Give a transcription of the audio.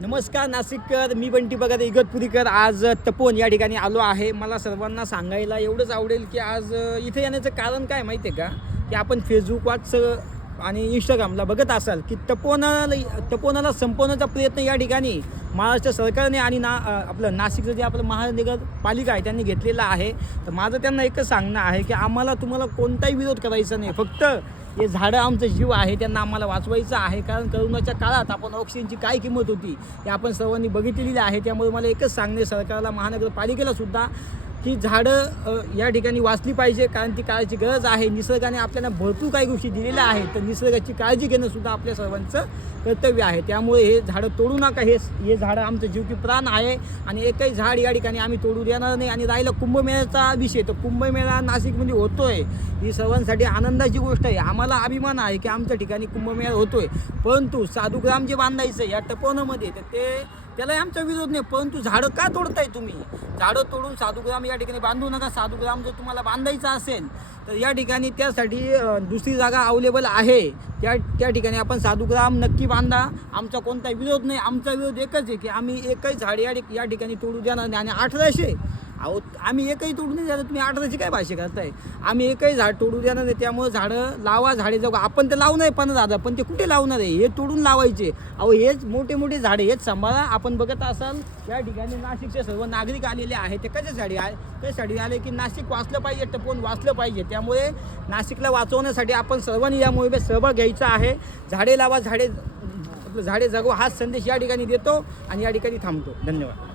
नमस्कार नाशिककर, मी बंटी बघत इगतपुरीकर. आज तपोवन या ठिकाणी आलो आहे. मला सर्वांना सांगायला एवढंच आवडेल की आज इथे येण्याचं कारण काय माहिती आहे का, की आपण फेसबुक व्हॉट्सअप आणि इंस्टाग्रामला बघत असाल की तपोवनाला संपवण्याचा प्रयत्न या ठिकाणी महाराष्ट्र सरकारने आणि आपलं नाशिकचं जे आपलं महानगरपालिका आहे त्यांनी घेतलेला आहे. तर माझं त्यांना एकच सांगणं आहे की आम्हाला तुम्हाला कोणताही विरोध करायचा नाही, फक्त हे झाडं आमचं जीव आहे, त्यांना आम्हाला वाचवायचं आहे. कारण करोनाच्या काळात आपण ऑक्सिजनची काय किंमत होती ते आपण सर्वांनी बघितलेली आहे. त्यामुळे मला एकच सांगणे सरकारला, महानगरपालिकेला सुद्धा, की झाडं या ठिकाणी वाचली पाहिजे, कारण ती काळाची गरज आहे. निसर्गाने आपल्याला भरपूर काही गोष्टी दिलेल्या आहेत, तर निसर्गाची काळजी घेणं सुद्धा आपल्या सर्वांचं कर्तव्य आहे. त्यामुळे हे झाडं तोडू नका. हे झाडं आमचं जीव की प्राण आहे आणि एकही झाड या ठिकाणी आम्ही तोडू देणार नाही. आणि राहिला कुंभमेळ्याचा विषय, तर कुंभमेळा नाशिकमध्ये होतोय, ही सर्वांसाठी आनंदाची गोष्ट आहे. आम्हाला अभिमान आहे की आमच्या ठिकाणी कुंभमेळा होतोय. परंतु साधुग्राम जे बांधायचं या तपोवनामध्ये, तर त्याला आमचा विरोध नाही. परंतु झाडं का तोडताय तुम्ही? झाडं तोडून साधुग्राम या ठिकाणी बांधू नका. साधुग्राम जर तुम्हाला बांधायचं असेल तर या ठिकाणी त्यासाठी दुसरी जागा अवेलेबल आहे. त्या ठिकाणी आपण साधुग्राम नक्की बांधा. आमचा कोणताही विरोध नाही. आमचा विरोध एकच आहे की आम्ही एकही झाड या ठिकाणी तोडू देणार नाही. आणि 1800 आम्ही एकही तोडू नाही देणार. तुम्ही 18ची काय भाषा करताय? आम्ही एकही झाड तोडू देणार नाही. त्यामुळे झाडं लावा, झाडे जगवा. आपण ते लावून आहे 15,000, पण ते कुठे लावणार आहे? हे तोडून लावायचे. हेच मोठे मोठे झाडे, हेच सांभाळा. आपण बघत असाल या ठिकाणी नाशिकचे सर्व नागरिक आलेले आहे. ते कशासाठी आले की नाशिक वाचलं पाहिजे, तपोवन वाचलं पाहिजे. त्यामुळे नाशिकला वाचवण्यासाठी आपण सर्वांनी या मोहिमेत सहभाग घ्यायचा आहे. झाडे लावा, झाडे जगवा, हाच संदेश या ठिकाणी देतो आणि या ठिकाणी थांबतो. धन्यवाद.